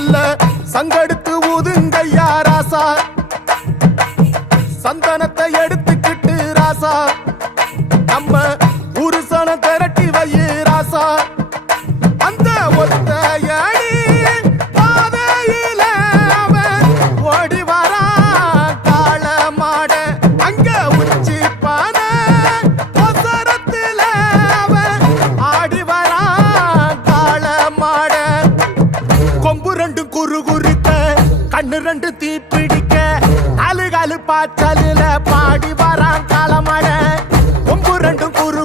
நல்ல சங்கெடுத்து ஊதுங்கய்யா ராசா, சந்தனத்தை எடுத்துக்கிட்டு ராசா, நம்ம புருஷன திரட்டி வையே ராசா. அந்த ஒத்தையடி பாதையில அவன் ஓடி வரான் காள மாட, அங்க உச்சி பானை ஒசரத்துல அவன் ஆடி வரான் காள மாட. கொம்பு ரெண்டு குறு குறுக்க, கண்ணு ரெண்டு தீப்பிடிக்க, அழுகாலு பாச்சலில பாடி வரான் காள மாட. கொம்பு ரெண்டு குறு